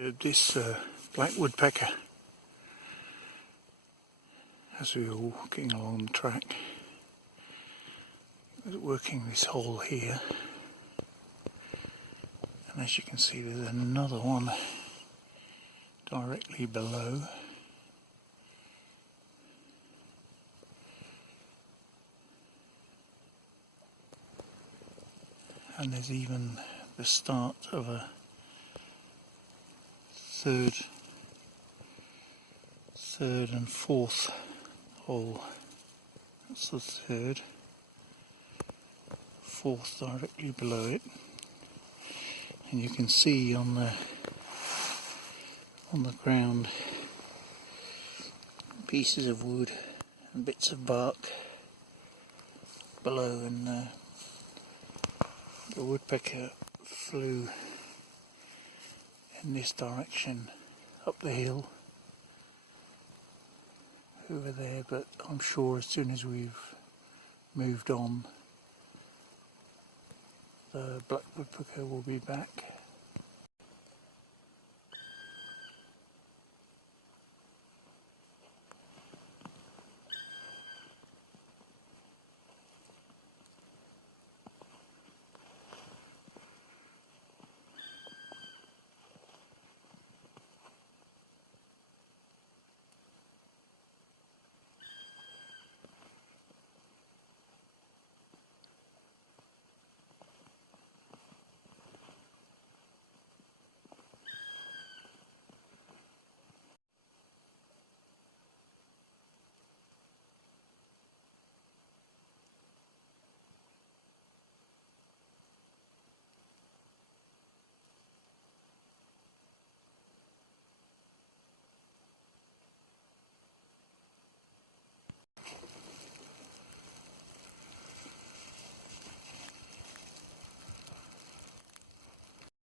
This black woodpecker, as we were walking along the track, was working this hole here, and as you can see there's another one directly below. And there's even the start of a third and fourth hole. That's the third, fourth directly below it, and you can see on the ground pieces of wood and bits of bark below, and the woodpecker flew in this direction up the hill over there, but I'm sure as soon as we've moved on, the black woodpecker will be back.